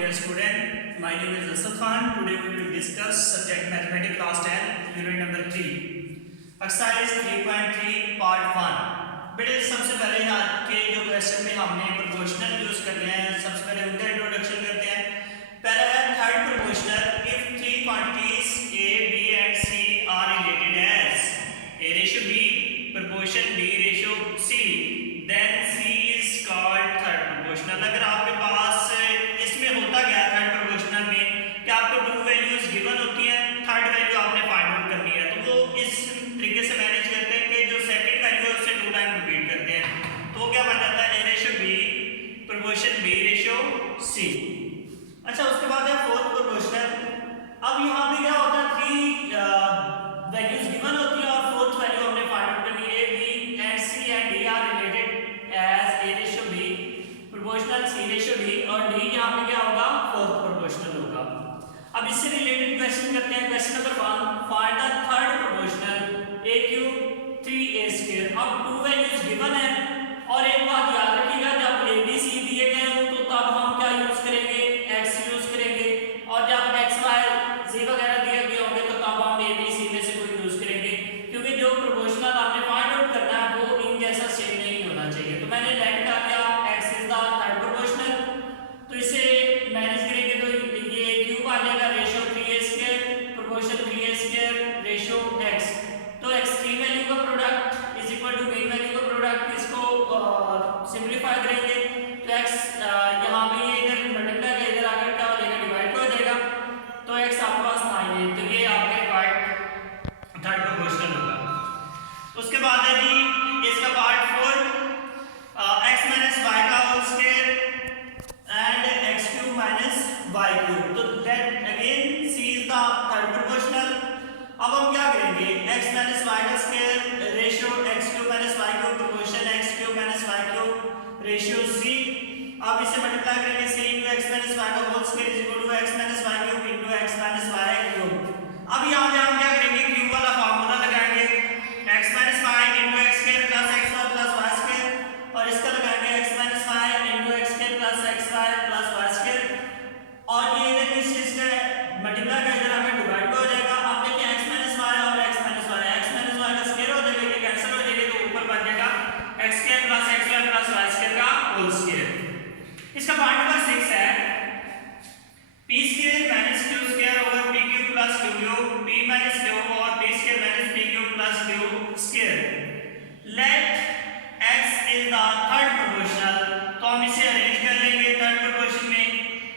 dear student. My name is Asad Khan. Today we will discuss subject Mathematics class 10, unit number 3. Exercise 3.3 part 1. बेटे सबसे पहले यहाँ के जो क्वेश्चन में हमने प्रोपोर्शनल यूज करने हैं, सबसे पहले उनका इंट्रोडक्शन करते हैं. पहला है third proportional. If three quantities A, B and C are related as A ratio B, proportion B ratio C, then C is called third proportional. अगर आपके पास इसमें होता गया थर्ड प्रोपोर्शनल में कि आपको टू वैल्यूज गिवन होती हैं, थर्ड वैल्यू आपने फाइंड आउट करनी है, तो वो इस तरीके से मैनेज करते हैं कि जो सेकंड वैल्यू है उससे टू टाइम रिपीट करते हैं. तो क्या बन जाता है A ratio B proportion B ratio C. अच्छा, उसके बाद है फोर्थ प्रोपोर्शनल. अब यहाँ पे क्या होता है, थ्री वैल्यूज गिवन होती है और फोर्थ वैल्यू हमने फाइंड आउट करनी है. A, B and C and D are related as A ratio B proportional C ratio D और D यहाँ पे क्या होगा, फोर्थ प्रोपोर्शनल होगा. अब इससे रिलेटेड क्वेश्चन करते हैं. Question number 1, find the third proportional A cube 3A square. अब टू वैल्यूज गिवन है और एक बात याद रखिएगा, जब A B C दिए गए हो तो तब हम क्या यूज करेंगे, x यूज करेंगे, और जब x y z वगैरह दिए गए होंगे तो तब हम A B C में से कोई यूज करेंगे, क्योंकि जो प्रोपोर्शनल आपने फाइंड आउट करना है वो इन जैसा सेम नहीं होना चाहिए. तो मैंने लेट कर दिया x is the third proportional. तो इसे मैनेज करेंगे तो ये क्यूब आ जाएगा ratio 3A square proportion 3A square ratio x. तो एक्सट्रीम वैल्यू का product is equal to mean value का प्रोडक्ट. इसको सिंपलीफाई करेंगे तो x यहाँ पे ये इधर मल्टीप्लाई का इधर आकर क्या हो जाएगा, डिवाइड हो जाएगा. तो x आपके पास 9 है, तो ये आपके रिक्वायर्ड थर्ड प्रोपोर्शनल होगा. उसके बाद है जी इसका पार्ट 4, x माइनस y का whole square and x cube minus y cube. तो that again c is the third proportional. अब हम क्या करेंगे, x माइनस y का square ratio x cube minus y cube proportion x cube minus y cube ratio c. अब इसे multiply करेंगे c into x minus y का whole square is equal to x minus y cube into x minus y cube. अब यहाँ पे हम क्या करेंगे, क्यूब वाला फार्मूला लगाएंगे, x minus y into x square plus xy plus y square, और इसका लगाएंगे x minus y into x square plus xy plus y square, और ये इधर इस चीज का मल्टीप्लाई का इधर आकर डिवाइड हो जाएगा. अब देखिए x माइनस y और x माइनस y का स्क्वायर हो जाएगा, ये कैंसिल हो जाएगा, तो ऊपर बन जाएगा x square plus xy plus y square का होल स्क्वायर. इसका पार्ट नंबर 6 है p square minus q square over p cube plus q cube p minus q और p square minus p cube plus q square. Let x is the third proportional. तो हम इसे arrange कर लेंगे third proportion में.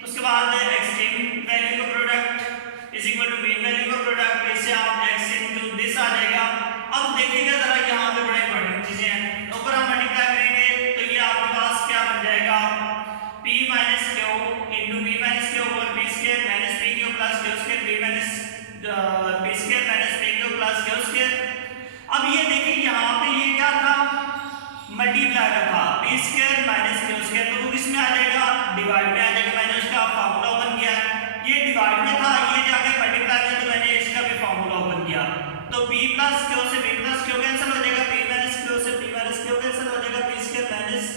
उसके बाद extreme value का product is equal to mean value का प्रोडक्ट. इससे आप x इनटू दिस आ जाएगा. अब देखिएगा जरा, यहाँ पे बड़े इंपॉर्टेंट चीजें हैं. ऊपर हम मल्टीप्लाई करेंगे तो ये आपके पास क्या बन जाएगा, p minus q into b minus q और b square minus p cube plus q square b minus b square minus p cube plus q square. अब ये देखिए यहाँ पे ये क्या था, मल्टीप्लाई का था, p square minus q square, तो वो किसमें आ जाएगा, डिवाइड में आ जाएगा. मैंने उसका फार्मूला ओपन किया, ये डिवाइड में था, ये जाके मल्टीप्लाई में, तो मैंने इसका भी फार्मूला ओपन किया. तो p प्लस q से p प्लस q कैंसिल हो जाएगा, p माइनस q से p माइनस q कैंसिल हो जाएगा, p square minus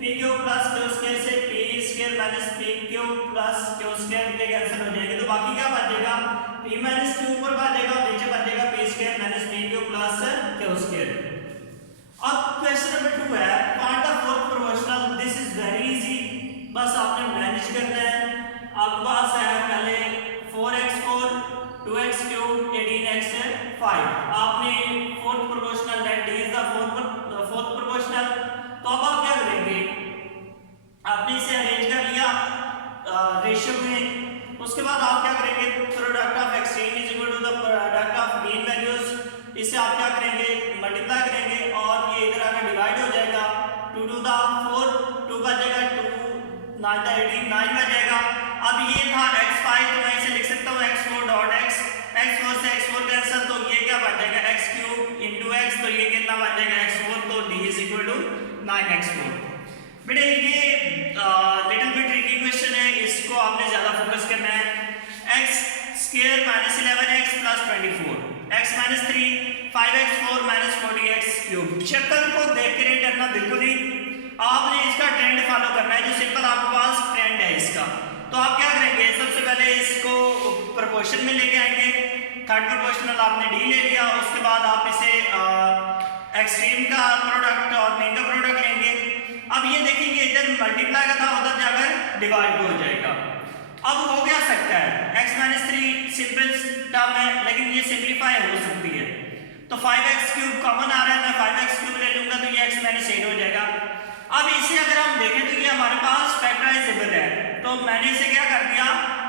p cube plus q square से p square minus p cube plus q square ये कैंसिल हो जाएगा. तो बाकी क्या बच जाएगा, p माइनस q ऊपर बच जाएगा और नीचे बच जाएगा p square minus p cube plus q square. अब क्वेश्चन नंबर 2 है, find the fourth proportional. This is very easy, बस आपने मैनेज करना है. आपके पास है पहले 4x4 2x क्यूब 18x 5. आपने fourth proportional that is the fourth proportional. तो अब आप क्या करेंगे, आपने इसे अरेंज कर लिया रेशियो में. उसके बाद आप क्या करेंगे, product of extreme is equal to the product of mean values. इसे आप क्या करेंगे, मल्टीप्लाई करेंगे और ये इधर आकर डिवाइड हो जाएगा. 2 टू द 4 2 बच जाएगा, 2 9 द 18 9 बच जाएगा. अब ये था x5, तो मैं इसे लिख सकता हूँ x4 डॉट x, x4 से x4 कैंसिल, तो ये क्या बच जाएगा x क्यूब इनटू x. तो ये कितना बच जाएगा x4, तो d is equal to 9x4. बेटे ये लिटिल बिट ट्रिकी क्वेश्चन है, इसको आपने ज्यादा फोकस करना है. x square minus 11x plus 24 x minus 3 5x4 minus 40x cube. शक्ल को देख के नहीं डरना, बिल्कुल ही आपने इसका ट्रेंड फॉलो करना है, जो सिंपल आपके पास ट्रेंड है इसका. तो आप क्या करेंगे, सबसे पहले इसको प्रोपोर्शन में लेके आएंगे, थर्ड प्रोपोर्शनल आपने डी ले लिया, उसके बाद आप इसे एक्सट्रीम का प्रोडक्ट और मीन का प्रोडक्ट लेंगे। अब ये देखिए इधर मल्टीप्लाई का था, उधर जाकर डिवाइड हो जाएगा। अब हो गया सकता है x-3 सिंपल टर्म है, लेकिन ये सिंप्लीफाई हो सकती है। तो 5x³ कॉमन आ रहा है, मैं 5x³ ले लूंगा तो ये x-8 हो जाएगा। अब इसे अगर हम देखें तो ये हमारे पास फैक्टराइजेबल है, तो मैंने इसे क्या कर दिया,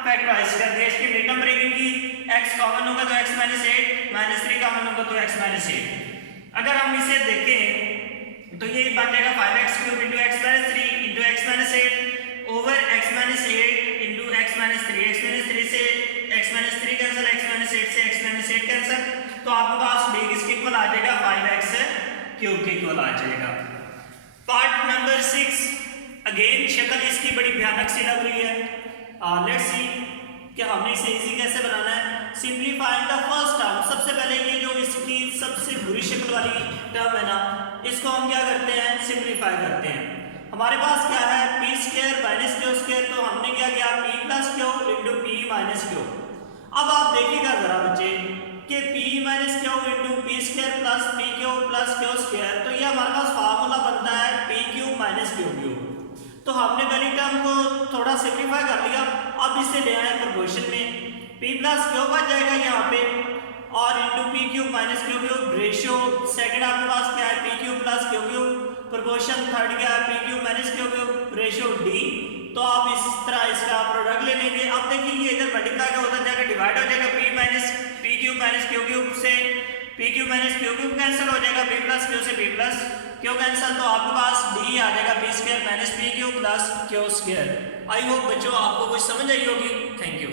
फैक्टराइज कर दिया। इसकी मिड नंबर की x कॉमन होगा तो x-8, -3 कॉमन होगा तो x-8। अगर हम इसे देखें तो ये बन जाएगा 5x³ into x-3 into x-8 over x-8 into x-3। x-3 से x-3 कैंसिल, x-8 से x-8 कैंसिल, तो आपके पास d किसके इक्वल आ जाएगा, 5x³ के इक्वल आ जाएगा। पार्ट नंबर 6, अगेन शक्ल इसकी बड़ी भयानक सी लग रही है। लेट्स सी कि हमने इसे इजी कैसे बनाना है। सिंप्लीफाइंग द फर्स्ट टर्म, सबसे पहले ये जो इसकी सबसे बुरी शक्ल वाली टर्म है ना, इसको हम क्या करते हैं, सिंप्लीफाई करते हैं। हमारे पास क्या है, p² माइनस q², तो हमने क्या किया, p plus q into p minus q। अब आप देखिएगा जरा बच्चे कि p minus q into p² plus pq plus q², तो ये हमारे पास फार्मूला बनता है pq माइनस qq। तो हमने पहली टर्म को थोड़ा सिंप्लीफाई कर लिया, अब इसे ले आए प्रोपोर्शन में, p प्लस q बच जाएगा यहाँ पे, और into pq minus qq ratio. Second आपके पास क्या है, pq plus qq, proportion third क्या है, pq minus qq ratio d। तो आप इस तरह इसका प्रोडक्ट ले लेंगे। अब देखिए ये इधर मल्टीप्लाई का उधर जाकर डिवाइड हो जाएगा, pq माइनस qq से pq माइनस qq कैंसिल हो जाएगा, p प्लस q से p प्लस q कैंसिल, तो आपके पास d आ जाएगा p² minus pq plus q²। I hope बच्चों आपको कुछ समझ आई होगी। Thank you.